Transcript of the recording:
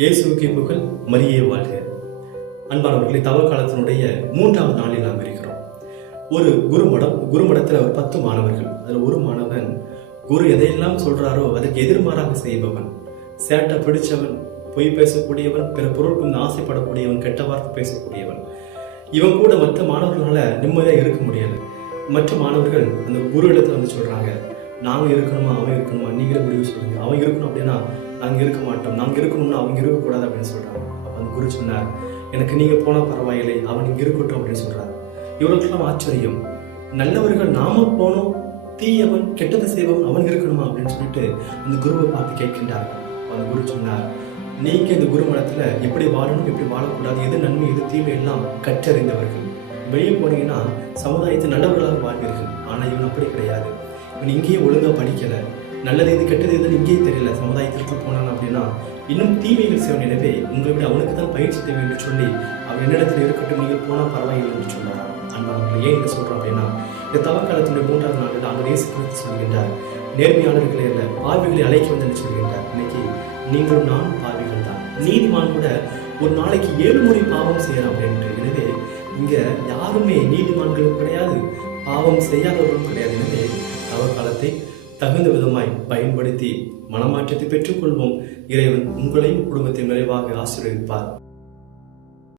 இயேசுவுக்கு புகழ், மரியே வாழ்க. அன்பானவர்களை, தவ காலத்தினுடைய 3வது நாளில் நாம் இருக்கிறோம். ஒரு குருமடத்தில் ஒரு 10 மாணவர்கள். அதில் ஒரு மாணவன் குரு எதையெல்லாம் சொல்றாரோ அதற்கு எதிர்மாறாக செய்பவன், சேட்டை பிடிச்சவன், பொய் பேசக்கூடியவன், பிற பொருட்கள் ஆசைப்படக்கூடியவன், கெட்ட வார்த்தை பேசக்கூடியவன். இவன் கூட மற்ற மாணவர்களால நிம்மதியாக இருக்க முடியல. மற்ற மாணவர்கள் அந்த குரு இடத்துல வந்து சொல்றாங்க, நாங்க இருக்கணுமா அவன் இருக்கணுமா, நீங்களே முடிவு சொல்லுங்க. அவன் இருக்கணும் அப்படின்னா நாங்க இருக்க மாட்டோம், நாங்க இருக்கணும்னா அவங்க இருக்கக்கூடாது அப்படின்னு சொல்றாங்க. அந்த குரு சொன்னார், எனக்கு நீங்க போனா பரவாயில்லை, அவன் இங்க இருக்கட்டும் அப்படின்னு சொல்றாரு. இவருக்கெல்லாம் ஆச்சரியம். நல்லவர்கள் நாம போனோம், தீயவன் கெட்டதை செய்வன் அவன் இருக்கணுமா அப்படின்னு சொல்லிட்டு அந்த குருவை பார்த்து கேட்கின்றார்கள். அந்த குரு சொன்னார், நீங்க இந்த குரு மடத்துல எப்படி வாழணும், எப்படி வாழக்கூடாது, எது நன்மை எது தீமை எல்லாம் கற்றறிந்தவர்கள். வெளியே போனீங்கன்னா சமுதாயத்தை நல்லவர்களாக வாழ்வீர்கள். ஆனா இவன் அப்படி கிடையாது. இவன் இங்கேயே ஒழுங்கா படிக்கல, நல்லது எது கெட்டது எதுன்னு இங்கேயே தெரியல. சமுதாயத்திற்கு போனான் அப்படின்னா இன்னும் தீமைகள் செய்வன். எனவே உங்களை விட அவனுக்கு தான் பயிற்சி தேவை என்று சொல்லி அவன் என்னிடத்தில் இருக்கட்டும், நீங்கள் போனால் பரவாயில்லை என்று சொன்னாராம். அன்பானவர்கள், ஏன் என்ன சொல்றோம் அப்படின்னா, இந்த தவக்காலத்தினுடைய 3வது நாளில் ஆண்டு இயேசு கிறிஸ்து சொல்கின்றார், நேர்மையாளர்களே அல்ல பாவிகளை அழைக்க வந்து என்று சொல்கின்றார். இன்னைக்கு நீங்களும் நானும் பாவிகள் தான். நீதிமான் கூட ஒரு நாளைக்கு 7 முறை பாவம் செய்யலாம் அப்படின்ட்டு. எனவே இங்க யாருமே நீதிமான்களும் கிடையாது, பாவம் செய்யாதவர்களும் கிடையாது. எனவே தவக்காலத்தை தகுந்த விதமாய் பயன்படுத்தி மனமாற்றத்தை பெற்றுக்கொள்வோம். இறைவன் உங்களையும் குடும்பத்தை நிறைவாக ஆசீர்வதிப்பார்.